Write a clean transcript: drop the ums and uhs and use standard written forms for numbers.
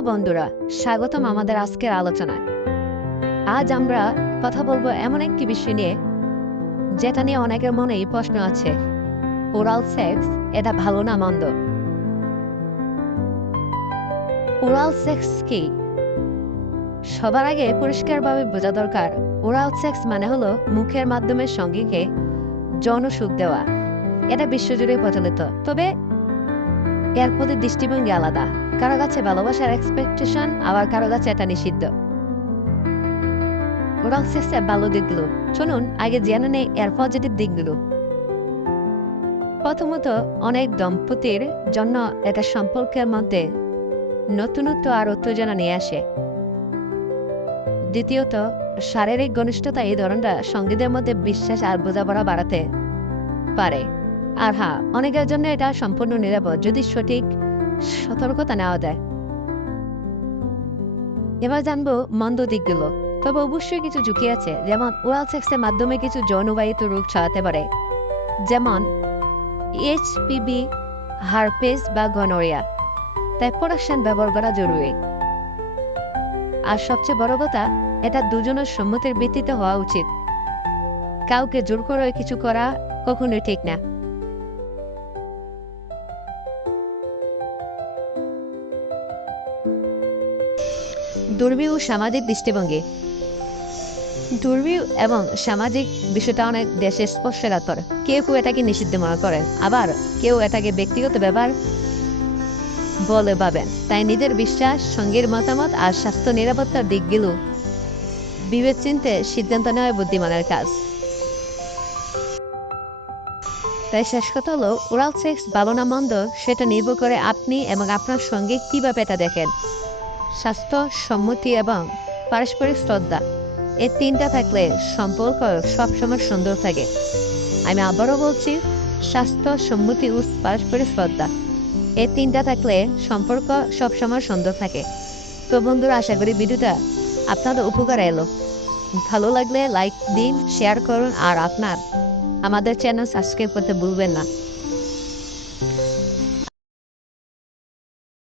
Hello বন্ধুরা, স্বাগতম আমাদের আজকের আলোচনায়। আজ আমরা কথা বলবো এমন একটি বিষয় নিয়ে যেটা নিয়ে অনেকের মনেই প্রশ্ন আছে। ওরাল সেক্স এটা ভালো না মন্দ? ওরাল সেক্স কি? সবার আগে পরিষ্কারভাবে বোঝা দরকার, ওরাল সেক্স মানে হলো মুখের মাধ্যমে সঙ্গীকে যৌন সুখ দেওয়া। এটা বিশ্বজুড়ে প্রচলিত, তবে এর প্রতি দৃষ্টিভঙ্গি আলাদা। কারো কাছে ভালোবাসার এক্সপেকটেশন, আবার কারো কাছে এটা নিষিদ্ধ। ওরাল সেক্সের ভালো দিকগুলো চলুন আগে জেনে নেই এর পজিটিভ দিকগুলো। প্রথমত, অনেক দম্পতির জন্য এটা সম্পর্কের মধ্যে নতুনত্ব আর উত্তেজনা নিয়ে আসে। দ্বিতীয়ত, শারীরিক ঘনিষ্ঠতা এই ধরনটা সঙ্গীদের মধ্যে বিশ্বাস আর বোঝাপড়া বাড়াতে পারে। আর হ্যাঁ, অনেকের জন্য এটা সম্পূর্ণ নিরাপদ যদি সঠিক সতর্কতা নেওয়া যায়। এবার জানবো মন্দ দিকগুলো। তবে অবশ্যই কিছু ঝুঁকি আছে, যেমন ওরাল সেক্সের মাধ্যমে কিছু যৌনবাহিত রোগ ছড়াতে পারে, যেমন এইচপিভি, হারপেস বা গনোরিয়া। তাই প্রোটেকশন ব্যবহার করা জরুরি। আর সবচেয়ে বড় কথা, এটা দুজনের সম্মতির ভিত্তিতে হওয়া উচিত। কাউকে জোর করে কিছু করা কখনোই ঠিক না। দুর্বৃহ সামাজিক দৃষ্টিভঙ্গি। দুর্বৃহ এবং সামাজিক বিষয়টা অনেক দেশে স্পর্শকাতর। কেউ কেউ এটাকে নিষিদ্ধ মনে করেন, আবার কেউ এটাকে ব্যক্তিগত ব্যাপার বলে ভাবেন। তাই নিজের বিশ্বাস, সঙ্গীর মতামত আর স্বাস্থ্য নিরাপত্তার দিকগুলো বিবেচনায় সিদ্ধান্ত নেওয়া বুদ্ধিমানের কাজ। তাই শেষ কথা হলো, ওরাল সেক্স ভালো না মন্দ সেটা নির্ভর করে আপনি এবং আপনার সঙ্গে কিভাবে এটা দেখেন। স্বাস্থ্য, সম্মতি এবং পারস্পরিক শ্রদ্ধা, এই তিনটা থাকলে সম্পর্ক সবসময় সুন্দর থাকে। আমি আবারও বলছি, স্বাস্থ্য, সম্মতি ও পারস্পরিক শ্রদ্ধা, এই তিনটা থাকলে সম্পর্ক সবসময় সুন্দর থাকে। তো বন্ধুরা, আশা করি ভিডিওটা আপনাদের উপকারে এলো। ভালো লাগলে লাইক দিন, শেয়ার করুন, আর আমাদের চ্যানেল সাবস্ক্রাইব করতে ভুলবেন না।